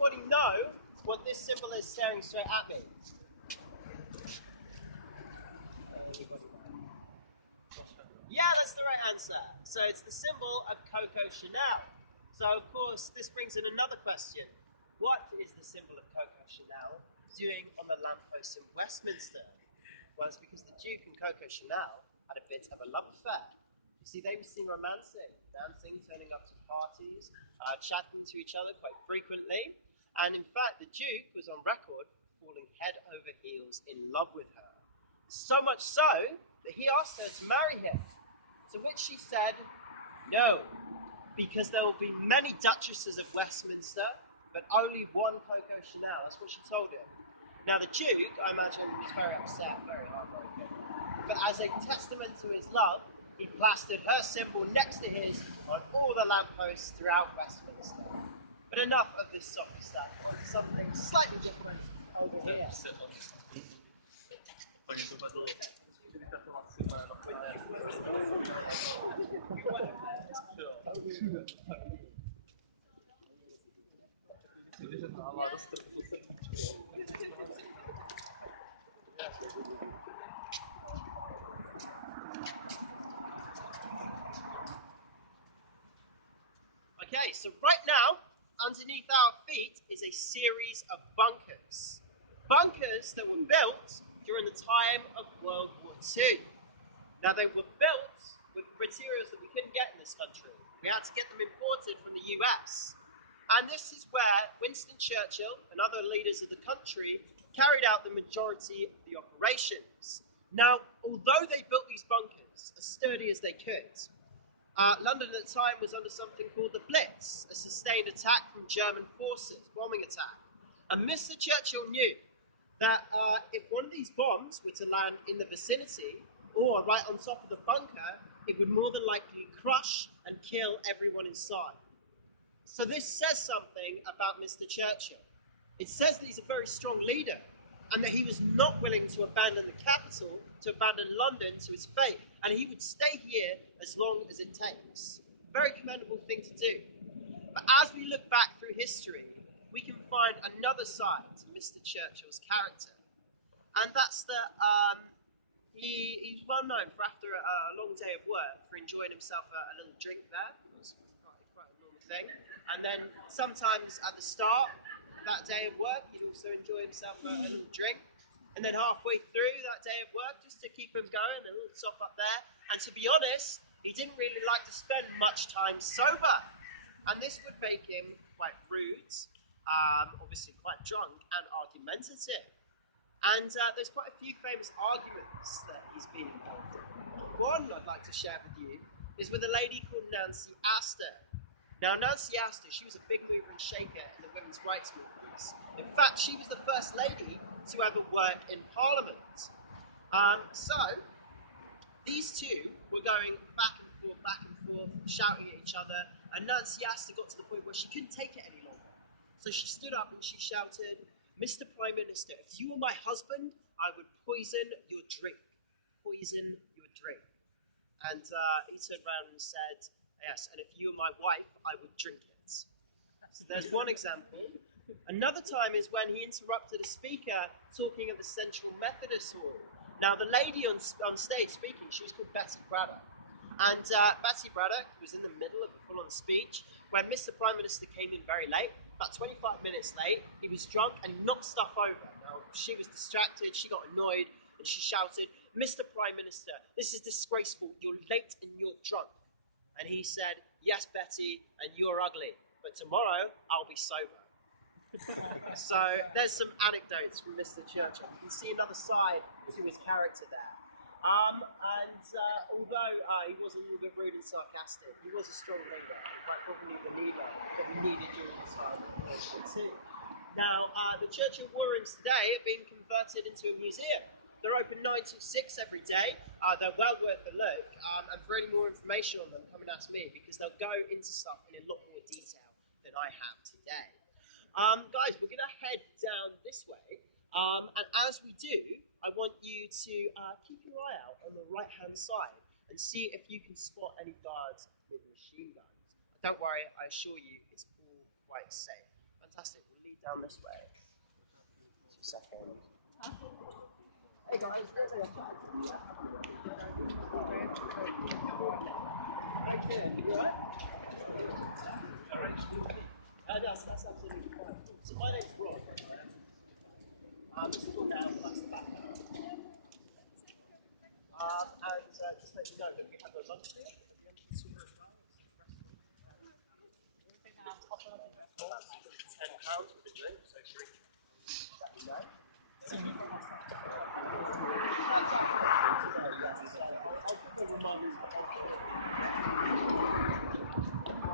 anybody know what this symbol is staring straight at me? Yeah, that's the right answer. So it's the symbol of Coco Chanel. So of course, this brings in another question. What is the symbol of Coco Chanel doing on the lamppost in Westminster? Well, it's because the Duke and Coco Chanel had a bit of a love affair. You see, they were seen romancing, dancing, turning up to parties, chatting to each other quite frequently. And in fact, the Duke was on record falling head over heels in love with her. So much so that he asked her to marry him. To which she said, no, because there will be many Duchesses of Westminster, but only one Coco Chanel. That's what she told him. Now the Duke, I imagine, was very upset, very heartbroken. But as a testament to his love, he plastered her symbol next to his on all the lampposts throughout Westminster. But enough of this soppy stuff. Something slightly different over here. Okay, so right now, underneath our feet is a series of bunkers. Bunkers that were built during the time of World War II. Now, they were built with materials that we couldn't get in this country. We had to get them imported from the US. And this is where Winston Churchill and other leaders of the country carried out the majority of the operations. Now, although they built these bunkers as sturdy as they could, London at the time was under something called the Blitz, a sustained attack from German forces, bombing attack. And Mr. Churchill knew that if one of these bombs were to land in the vicinity or right on top of the bunker, it would more than likely crush and kill everyone inside. So this says something about Mr. Churchill. It says that he's a very strong leader and that he was not willing to abandon the capital, to abandon London to his fate, and he would stay here as long as it takes. Very commendable thing to do. But as we look back through history, we can find another side to Mr. Churchill's character. And that's that he's well known for, after a long day of work, for enjoying himself a little drink there. It was quite a normal thing. And then sometimes at the start of that day of work, he'd also enjoy himself a little drink. And then halfway through that day of work, just to keep him going, a little top up there. And to be honest, he didn't really like to spend much time sober. And this would make him quite rude, obviously quite drunk and argumentative. And there's quite a few famous arguments that he's been involved in. One I'd like to share with you is with a lady called Nancy Astor. Now, Nancy Astor, she was a big mover and shaker in the women's rights movements. In fact, she was the first lady to ever work in Parliament. So, these two were going back and forth, shouting at each other, and Nancy Astor got to the point where she couldn't take it any longer. So she stood up and she shouted, "Mr. Prime Minister, if you were my husband, I would poison your drink. Poison your drink." And he turned around and said, "Yes, and if you were my wife, I would drink it." So there's one example. Another time is when he interrupted a speaker talking at the Central Methodist Hall. Now, the lady on stage speaking, she was called Betty Braddock. And Betty Braddock was in the middle of a full-on speech when Mr. Prime Minister came in very late, about 25 minutes late. He was drunk and he knocked stuff over. Now, she was distracted, she got annoyed, and she shouted, "Mr. Prime Minister, this is disgraceful. You're late and you're drunk." And he said, "Yes, Betty, and you're ugly, but tomorrow I'll be sober." So there's some anecdotes from Mr. Churchill. You can see another side to his character there. Although he was a little bit rude and sarcastic, he was a strong leader, quite probably the leader that we needed during the time of World War II. Now, the Churchill War Rooms today are being converted into a museum. They're open 9 till 6 every day. They're well worth a look. And for any more information on them, come and ask me, because they'll go into stuff in a lot more detail than I have today. Guys, we're going to head down this way. And as we do, I want you to keep your eye out on the right-hand side and see if you can spot any guards with machine guns. Don't worry, I assure you, it's all quite safe. Fantastic. We'll lead down this way. 2 seconds. Hey guys, you alright? That's absolutely fine. So my name's Rob. This is all down, that's the back. And just let you know that we have a lunch deal at the end of the tour as well. £10 for the drink, so drink.